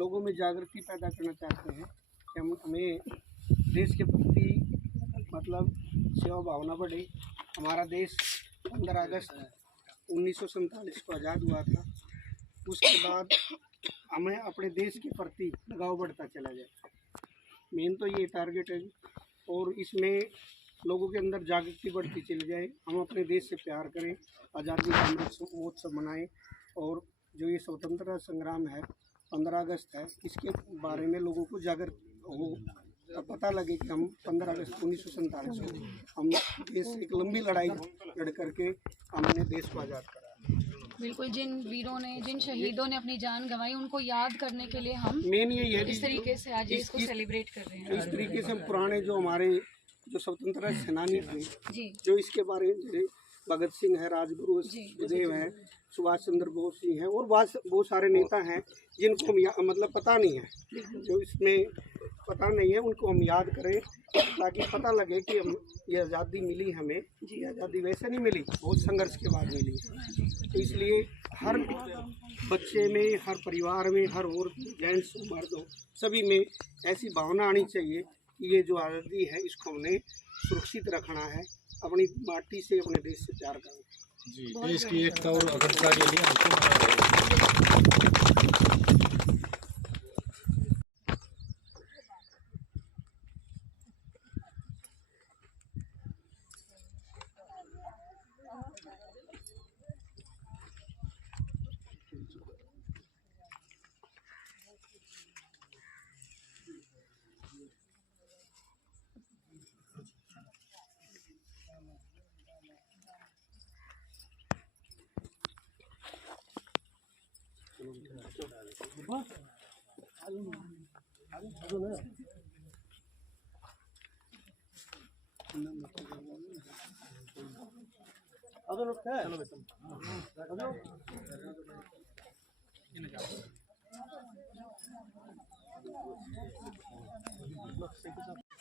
लोगों में जागृति पैदा करना चाहते हैं कि हमें देश के प्रति मतलब सेवा भावना बढ़े। हमारा देश 15 अगस्त 1947 को आज़ाद हुआ था। उसके बाद हमें अपने देश के प्रति लगाव बढ़ता चला जाए, मेन तो ये टारगेट है। और इसमें लोगों के अंदर जागृति बढ़ती चली जाए, हम अपने देश से प्यार करें, आज़ादी का अमृत महोत्सव मनाएं। और जो ये स्वतंत्रता संग्राम है 15 अगस्त है, इसके बारे में लोगों को जागृत हो, पता लगे कि हम 15 अगस्त 1947 को हम देश एक लंबी लड़ाई लड़ करके हमने देश को आज़ाद करा। बिल्कुल, जिन वीरों ने, जिन शहीदों ने अपनी जान गंवाई, उनको याद करने के लिए हम मेन ये है इस तरीके से आज इसको सेलिब्रेट कर रहे हैं। इस तरीके से पुराने जो हमारे जो स्वतंत्रता सेनानी थे जी, जो इसके बारे में भगत सिंह है, राजगुरु देव है, सुभाष चंद्र बोस जी हैं और बहुत सारे नेता हैं जिनको मतलब पता नहीं है, जो इसमें पता नहीं है, उनको हम याद करें ताकि पता लगे कि हम ये आज़ादी मिली हमें। ये आज़ादी वैसे नहीं मिली, बहुत संघर्ष के बाद मिली। तो इसलिए हर बच्चे में, हर परिवार में, हर औरत, जेंट्स, मर्द हो, सभी में ऐसी भावना आनी चाहिए कि ये जो आज़ादी है इसको हमने सुरक्षित रखना है, अपनी माटी से, अपने देश से प्यार करना जी। देश की एकता और अखंडता के लिए हमको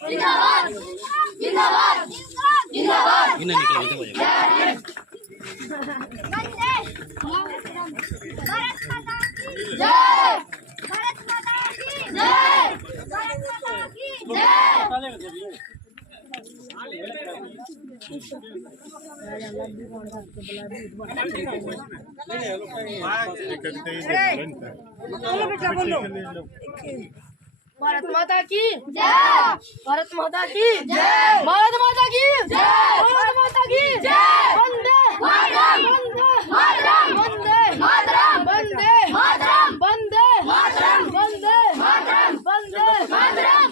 जिंदाबाद जिंदाबाद जिंदाबाद इन्हें निकल भारत माता की जय, भारत माता की जय, भारत माता की जय। भारत माता की जय, भारत माता की जय, भारत माता की जय, भारत माता की जय। वंदे मातरम, वंदे मातरम, वंदे मातरम, वंदे मातरम, वंदे मातरम, वंदे मातरम।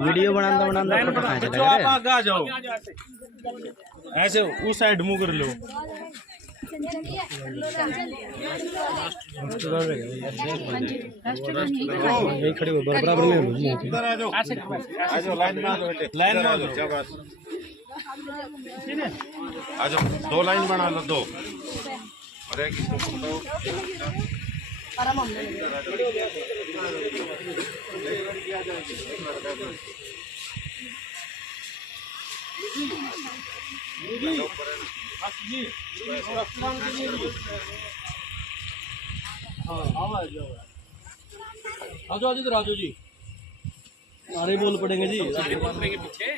वीडियो बनाना बनाना फोटो खींच तो आप आगे आ जाओ, ऐसे उस साइड मुंह कर लो। यही खड़े हो बराबर में इधर आ जाओ, आ जाओ, लाइन में आ जाओ बेटे, लाइन में आ जाओ, शाबाश। आ जाओ, 2 लाइन बना लो, 2। अरे किसको फोटो राजू जी सारे बोल पड़ेंगे जी, पीछे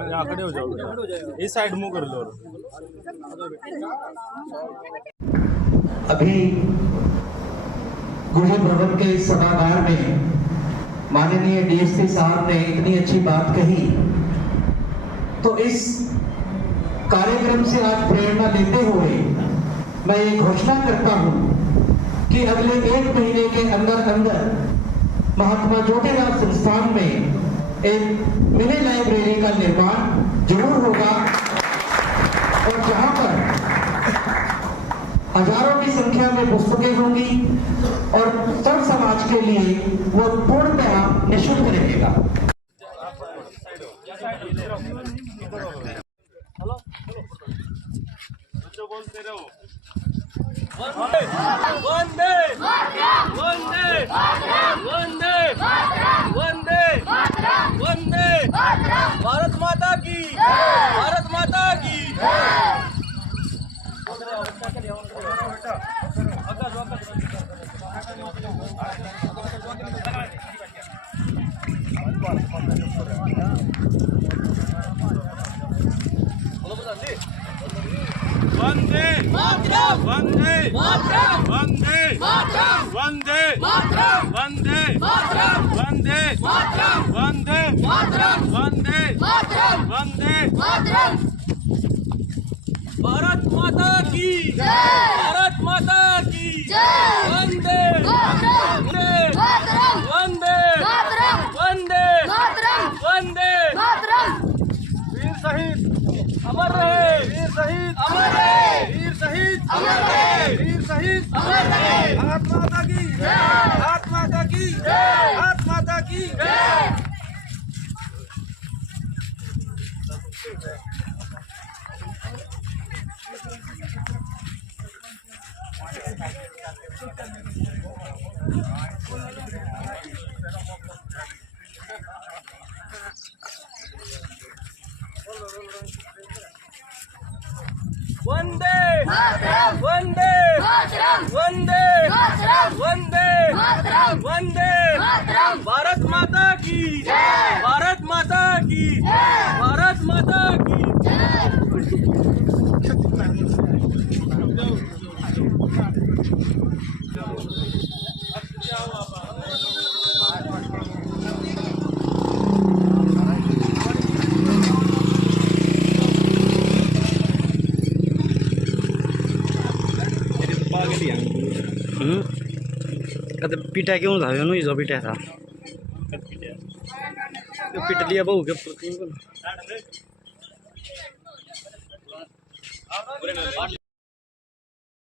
यहाँ खड़े हो जाओ, इस साइड मुंह कर लो। अभी गुरु भवन के इस सभागार में माननीय डीएसपी साहब ने इतनी अच्छी बात कही, तो इस कार्यक्रम से आज प्रेरणा लेते हुए मैं ये घोषणा करता हूं कि अगले 1 महीने के अंदर अंदर महात्मा ज्योतिराव संस्थान में एक मिनी लाइब्रेरी का निर्माण जरूर होगा और जहां पर हजारों की संख्या में पुस्तकें होंगी और सब समाज के लिए वो पूर्णतः निःशुल्क रहेगा। बोलते रहो। वंदे वंदे वंदे वंदे वंदे वंदे भारत माता की, भारत माता की। वंदे मातरम वंदे मातरम वंदे मातरम वंदे मातरम वंदे मातरम वंदे मातरम वंदे मातरम वंदे मातरम वंदे मातरम। भारत माता की भारत माता की वंदे वंदे वंदे वंदे वंदे। वीर शहीद अमर रहे, वीर शहीद अमर रहे, वीर शहीद अमर रहे, वीर शहीद अमर रहे। भारत माता की भारत माता की भारत माता की। वंदे वंदे वंदे वंदे वंदे। भारत माता की भारत माता की भारत माता की। कद पिटा क्यों था नु जो पिटा था पिट लिया बहू के